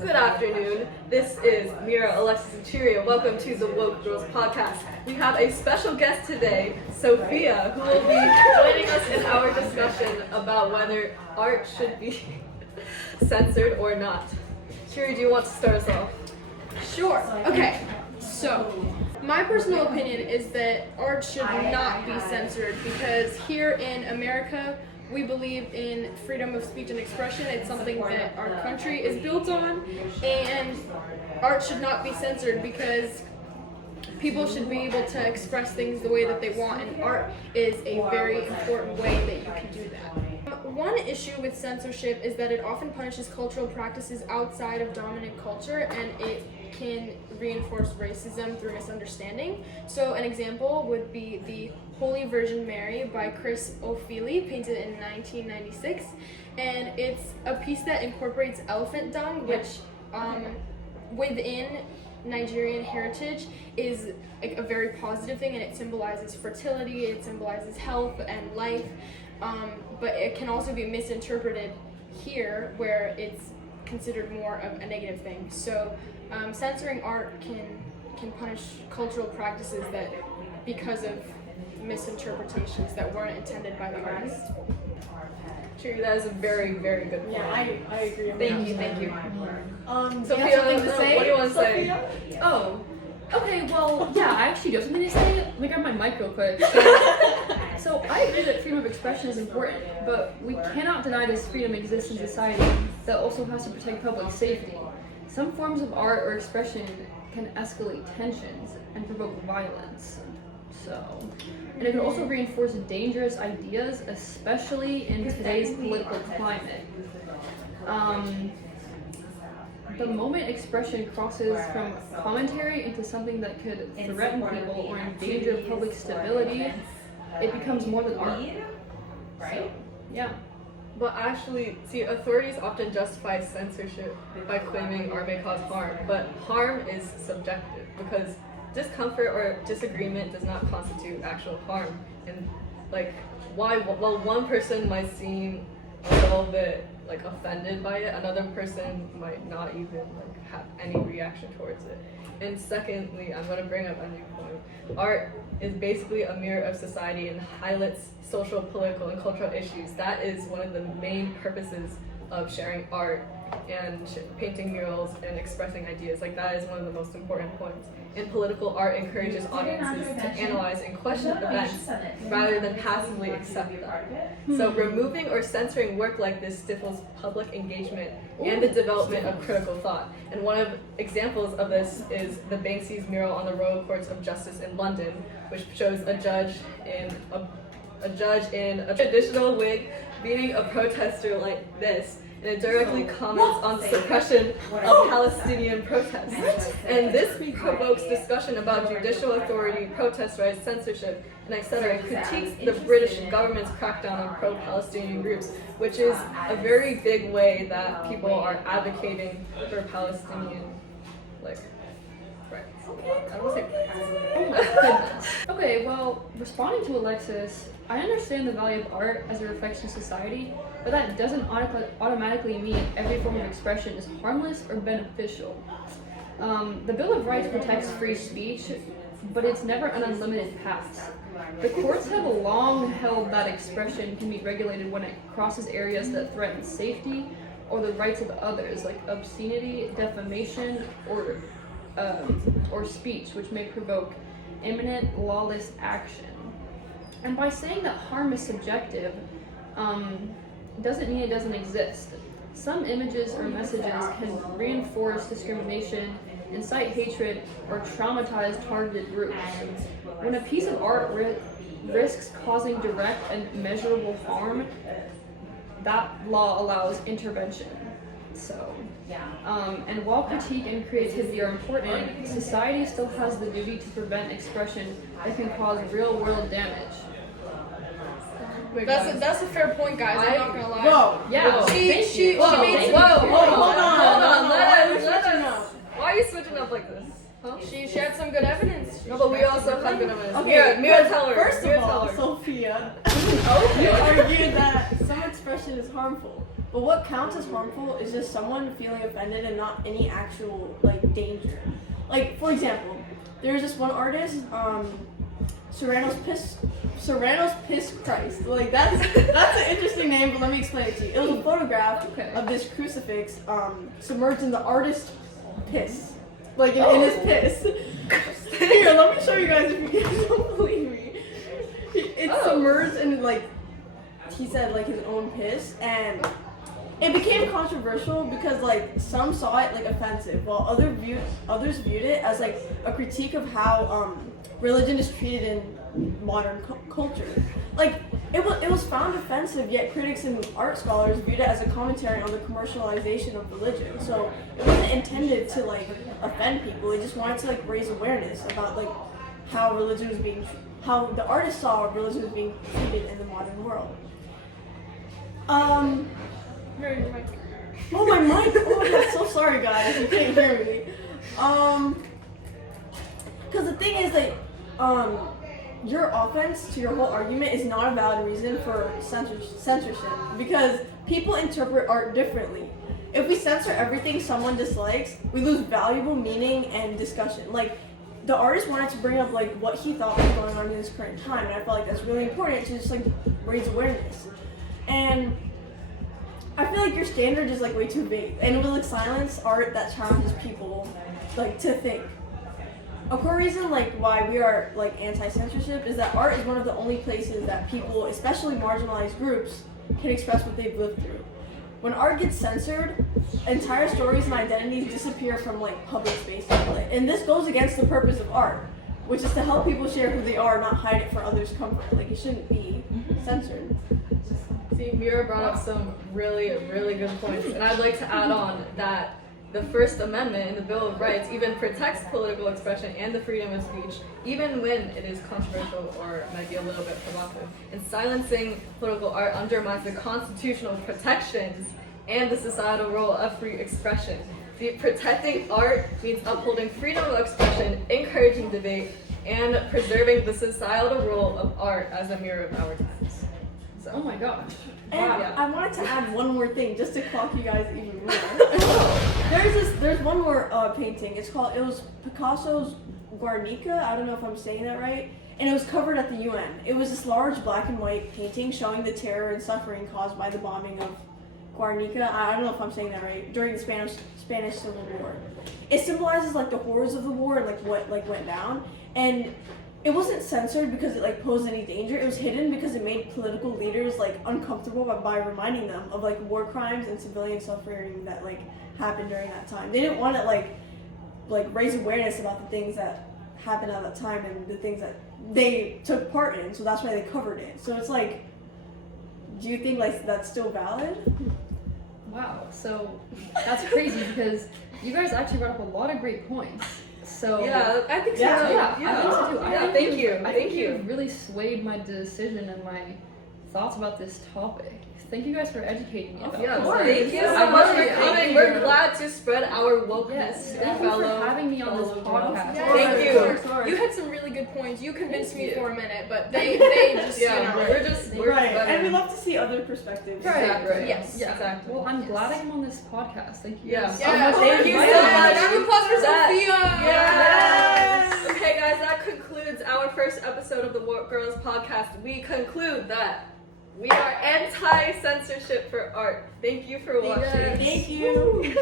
Good afternoon. This is Mira, Alexis, and Cheerio. Welcome to the Woke Girls Podcast. We have a special guest today, Sophia, who will be joining us in our discussion about whether art should be censored or not. Cheerio, do you want to start us off? Sure. Okay. So, my personal opinion is that art should not be censored because here in America, we believe in freedom of speech and expression. It's something that our country is built on, and art should not be censored because people should be able to express things the way that they want, and art is a very important way that you can do that. One issue with censorship is that it often punishes cultural practices outside of dominant culture, and it can reinforce racism through misunderstanding. So an example would be the Holy Virgin Mary by Chris O'Feely, painted in 1996, and it's a piece that incorporates elephant dung, which within Nigerian heritage is a very positive thing, and it symbolizes fertility, it symbolizes health and life, but it can also be misinterpreted here where it's considered more of a negative thing. So censoring art can punish cultural practices that because of misinterpretations that weren't intended by the artist. True, that is a very, very good point. Yeah, I agree. Thank you. Sophia, what do you want to say? Oh, okay, well, yeah, I actually do have something to say. Let me grab my mic real quick. So I agree that freedom of expression is important, but we cannot deny this freedom exists in society that also has to protect public safety. Some forms of art or expression can escalate tensions and provoke violence. And it can also reinforce dangerous ideas, especially in today's political climate. The moment expression crosses from commentary into something that could threaten people or endanger public stability, it becomes more than art. Right? Yeah. But actually, see, authorities often justify censorship by claiming art may cause harm, but harm is subjective because discomfort or disagreement does not constitute actual harm. And while one person might seem a little bit offended by it, another person might not even have any reaction towards it. And secondly, I'm going to bring up a new point. Art is basically a mirror of society and highlights social, political, and cultural issues. That is one of the main purposes of sharing art and painting murals and expressing ideas. That is one of the most important points. And political art encourages audiences to analyze and question events rather than passively accept them. So removing or censoring work like this stifles public engagement and the development of critical thought. And one of examples of this is the Banksy's mural on the Royal Courts of Justice in London, which shows a judge in a traditional wig beating a protester like this. And it directly comments on the suppression of Palestinian protests. And this provokes discussion about judicial authority, protest rights, censorship, and etc. and critiques the British government's crackdown on pro-Palestinian groups, which is a very big way that people are advocating for Palestinian, rights. I would say Oh my goodness. Okay, well, responding to Alexis, I understand the value of art as a reflection of society, but that doesn't automatically mean every form of expression is harmless or beneficial. The Bill of Rights protects free speech, but it's never an unlimited path. The courts have long held that expression can be regulated when it crosses areas that threaten safety or the rights of others, like obscenity, defamation, or speech, which may provoke imminent lawless action. And by saying that harm is subjective, doesn't mean it doesn't exist. Some images or messages can reinforce discrimination, incite hatred, or traumatize targeted groups. When a piece of art risks causing direct and measurable harm, that law allows intervention. And while critique and creativity are important, society still has the duty to prevent expression that can cause real-world damage. That's a fair point, guys. I'm not gonna lie. Whoa. Yeah. She made some Hold on. Let us. Why are you switching up like this? Huh? She shared some good evidence. No, but we also have good evidence. Okay, Mira, tell her. First Mira, of all, tell her. Sophia, you argued that some expression expression is harmful. But what counts as harmful is just someone feeling offended and not any actual like danger. Like for example, there's this one artist, Serrano's Piss Christ. Like that's an interesting name, but let me explain it to you. It was a photograph of this crucifix submerged in the artist's piss. Like in his piss. Here, let me show you guys if you guys don't believe me. It's submerged in like he said like his own piss, and it became controversial because like some saw it like offensive, while others viewed it as like a critique of how religion is treated in modern culture. Like it was found offensive, yet critics and art scholars viewed it as a commentary on the commercialization of religion. So it wasn't intended to like offend people. It just wanted to like raise awareness about like how religion was being, how the artist saw religion was being treated in the modern world. Oh my mic. Oh my god, so sorry guys, you can't hear me. Cause the thing is like, your offense to your whole argument is not a valid reason for censorship because people interpret art differently. If we censor everything someone dislikes, we lose valuable meaning and discussion. Like, the artist wanted to bring up like what he thought was going on in this current time, and I felt like that's really important to just like raise awareness. And I feel like your standard is like way too big, and it will like silence art that challenges people like to think. A core reason like why we are like anti-censorship is that art is one of the only places that people, especially marginalized groups, can express what they've lived through. When art gets censored, entire stories and identities disappear from like public spaces. And this goes against the purpose of art, which is to help people share who they are, not hide it for others' comfort. Like it shouldn't be censored. See, Mira brought up some really, really good points, and I'd like to add on that the First Amendment in the Bill of Rights even protects political expression and the freedom of speech, even when it is controversial or might be a little bit provocative. And silencing political art undermines the constitutional protections and the societal role of free expression. Protecting art means upholding freedom of expression, encouraging debate, and preserving the societal role of art as a mirror of our times. So, oh my gosh. And wow. I wanted to add one more thing just to clock you guys even more. There's one more painting. It was Picasso's Guernica. I don't know if I'm saying that right. And it was covered at the UN. It was this large black and white painting showing the terror and suffering caused by the bombing of Guernica. I don't know if I'm saying that right. During the Spanish Civil War. It symbolizes like the horrors of the war and like what like went down. And it wasn't censored because it like posed any danger. It was hidden because it made political leaders like uncomfortable by reminding them of like war crimes and civilian suffering that like happened during that time. They didn't want to like raise awareness about the things that happened at that time and the things that they took part in. So that's why they covered it. So it's like, do you think like that's still valid? Wow, so that's crazy because you guys actually brought up a lot of great points. So yeah, I think so. Yeah, too. I think so too. Yeah, thank you. You really swayed my decision and my thoughts about this topic. Thank you guys for educating me about Yeah, this. thank you so much for coming. We're glad to spread our wokeness. Yes, to thank you for fellow- having me on this fellow podcast. Yeah, Thank you. You had some really good points. You convinced me Thank you. for a minute, but they just Yeah, we're Right. better. And we love to see other perspectives. Exactly. Yes. Yeah. Exactly. Well, I'm glad I'm on this podcast. Thank you. Yeah. guys Yeah, so much thank for you so inviting me. much. Round of applause for That- Sophia. Yes. Okay, guys, that concludes our first episode of the Warp Girls podcast. We conclude that we are anti-censorship for art. Thank you for watching. Thank you.